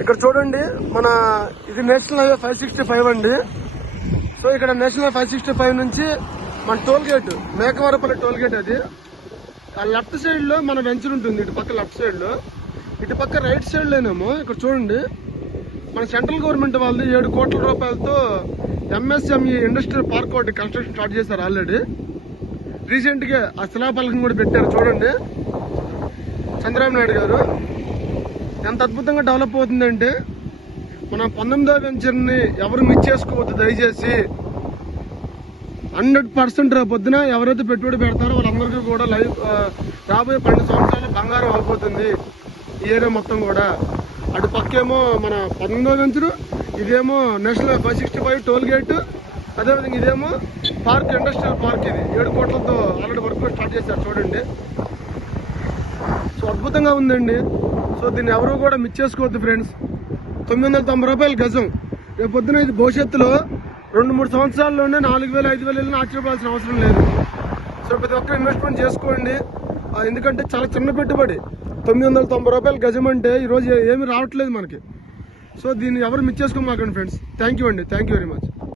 ఇక్కడ చూడండి, మన ఇది నేషనల్ హైవే 565 అండి. సో ఇక్కడ నేషనల్ 565 నుంచి మన టోల్ గేట్ మేకవరపల్లి టోల్ గేట్, అది ఆ లెఫ్ట్ సైడ్ లో మన వెంచర్ ఉంటుంది. ఇటు పక్క లెఫ్ట్ సైడ్ లో, ఇటు పక్క రైట్ సైడ్ లోనేమో ఇక్కడ చూడండి మన సెంట్రల్ గవర్నమెంట్ వాళ్ళది 7 కోట్ల రూపాయలతో ఎంఎస్ఎంఈ ఇండస్ట్రియల్ పార్క్ ఒకటి కన్స్ట్రక్షన్ స్టార్ట్ చేశారు. ఆల్రెడీ రీసెంట్ గా ఆ శిలాఫలకం కూడా పెట్టారు. చూడండి చంద్రబాబు నాయుడు గారు ఎంత అద్భుతంగా డెవలప్ అవుతుందంటే, మన 19వ వెంచర్ ని ఎవరు మిస్ చేసుకోవద్దు దయచేసి. 100% పొద్దున ఎవరైతే పెట్టుబడి పెడతారో వాళ్ళందరికీ కూడా రాబోయే 12 సంవత్సరాలు బంగారం అయిపోతుంది ఈ ఏరియా మొత్తం కూడా. అటు పక్కేమో మన 19వ వెంచరు, ఇదేమో నేషనల్ 565 టోల్ గేట్, అదేవిధంగా ఇదేమో పార్క్, ఇండస్ట్రియల్ పార్క్. ఇది 7 కోట్లతో ఆల్రెడీ వర్క్ స్టార్ట్ చేశారు. చూడండి సో అద్భుతంగా ఉందండి. సో దీన్ని ఎవరు కూడా మిస్ చేసుకోవద్దు ఫ్రెండ్స్. 990 రూపాయలు గజం. రేపు పొద్దున ఇది భవిష్యత్తులో 2-3 సంవత్సరాల్లోనే 4,000 5,000 వెళ్ళినా ఆశ్చర్యపోవాల్సిన అవసరం లేదు. సో ప్రతి ఒక్కరు ఇన్వెస్ట్మెంట్ చేసుకోండి. ఎందుకంటే చాలా చిన్న పెట్టుబడి. 990 రూపాయలు గజం అంటే ఈరోజు ఏమీ రావట్లేదు మనకి. సో దీన్ని ఎవరు మిస్ చేసుకోమాకండి ఫ్రెండ్స్. థ్యాంక్ యూ అండి, థ్యాంక్ యూ వెరీ మచ్.